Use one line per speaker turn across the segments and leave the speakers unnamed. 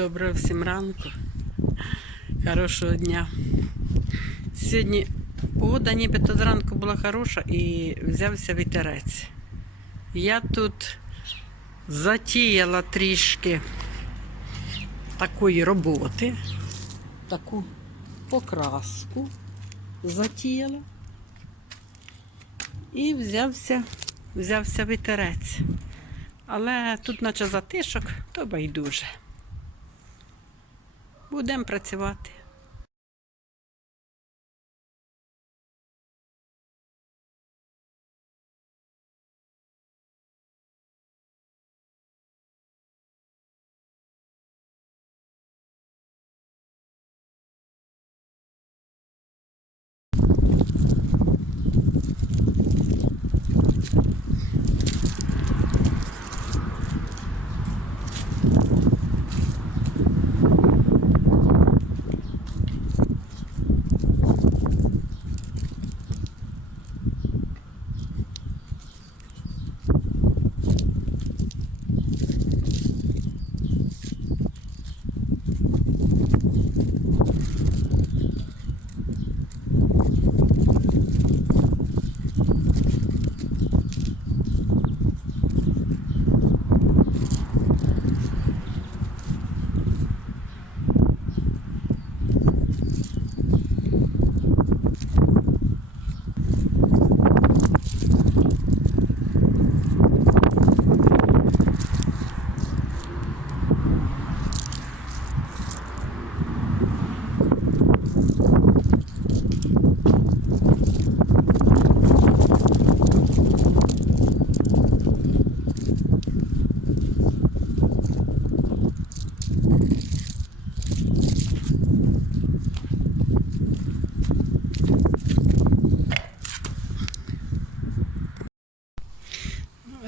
Доброго всім ранку. Хорошого дня. Сьогодні погода нібито зранку була хороша і взявся вітерець. Я тут затіяла трішки такої роботи, таку покраску затіяла. І взявся, взявся вітерець. Але тут, наче затишок, то байдуже. Будемо працювати.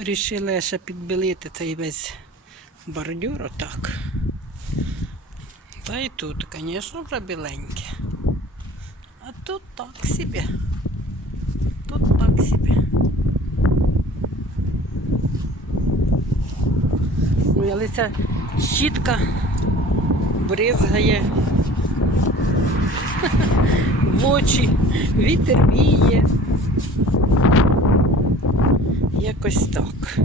Рішила ще підбілити цей весь бордюр отак. Та і тут, звісно, вже біленьке. А тут так собі. Тут так собі. Ой, але ця щітка бризгає в очі, вітер віє. Якось так.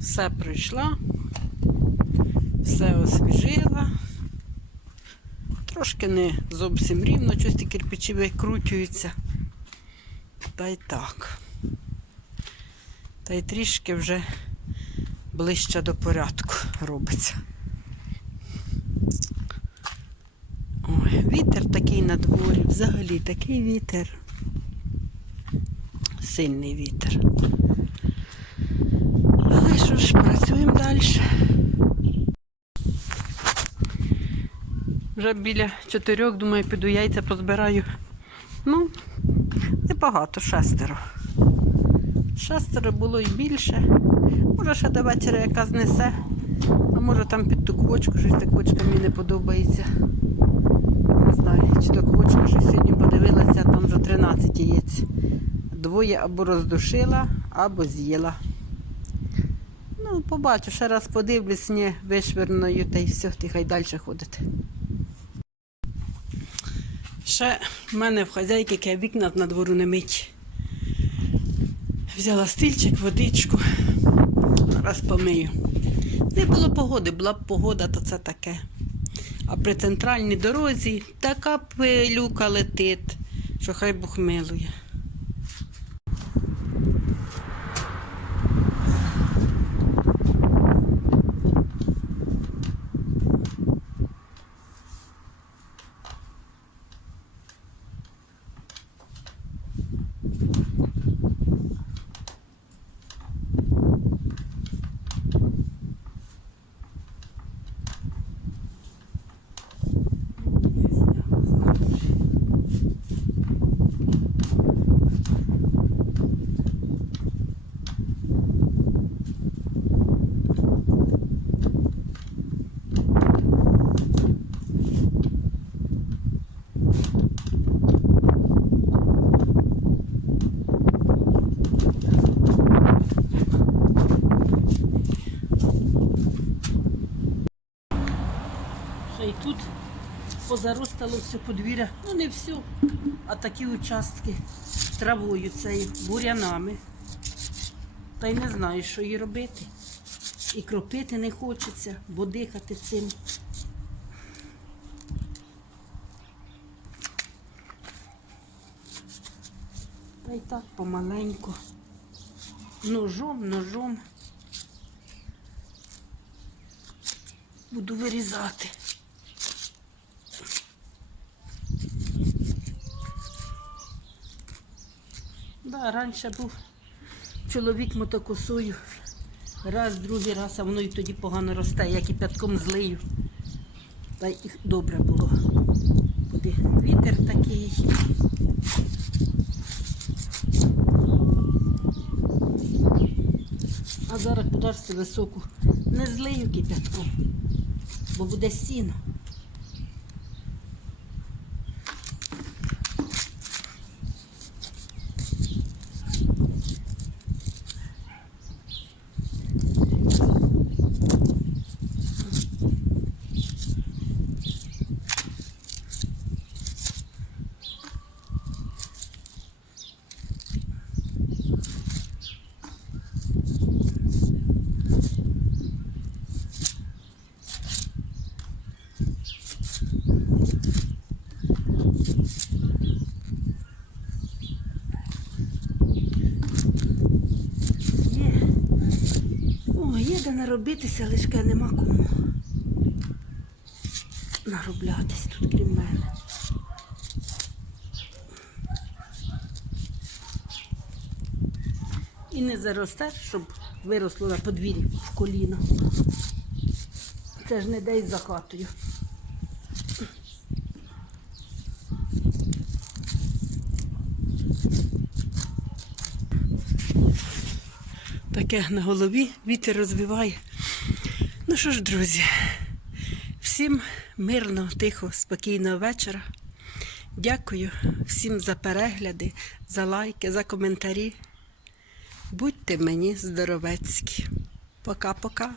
Все пройшла, все освіжила. Трошки не зовсім рівно, щось ті кирпичі викручуються. Та й так. Та й трішки вже ближче до порядку робиться. Вітер такий на дворі, взагалі такий вітер. Сильний вітер. Але що ж, працюємо далі. Вже біля чотирьох, думаю, піду яйця позбираю. Ну, небагато, шестеро. Шестеро було і більше. Може, ще до вечора яка знесе. А може там під ту квочку, щось та квочка мені не подобається. Не чи то квочка, що сьогодні подивилася, там вже 13 яєць. Двоє або роздушила, або з'їла. Ну, побачу, ще раз подивлюсь, ні, вишверною, та й все, ти хай далі ходить. Ще в мене в хазяйки яке вікна на двору не мить. Взяла стильчик, водичку. Зараз помию. Не було погоди, була б погода, то це таке. А при центральній дорозі така пилюка летить, що хай Бог милує. Позаростало все подвір'я. Ну не все, а такі участки травою цією, бурянами. Та й не знаю, що їй робити. І кропити не хочеться, бо дихати цим. Та й так помаленьку. Ножом, ножом. Буду вирізати. Да, раніше був чоловік мотокосою. Раз, другий раз, а воно і тоді погано росте, як і п'ятком злию. Та й добре було. Куди вітер такий. А зараз подашся високу. Не злию кипятком, бо буде сіно. О, є де наробитися, лише нема кому. Нароблятись тут крім мене. І не заросте, щоб виросло на подвір'ї в коліно. Це ж не десь за хатою. Таке на голові вітер розвиває. Ну що ж, друзі, всім мирного, тихого, спокійного вечора. Дякую всім за перегляди, за лайки, за коментарі. Будьте мені здоровецькі. Пока-пока.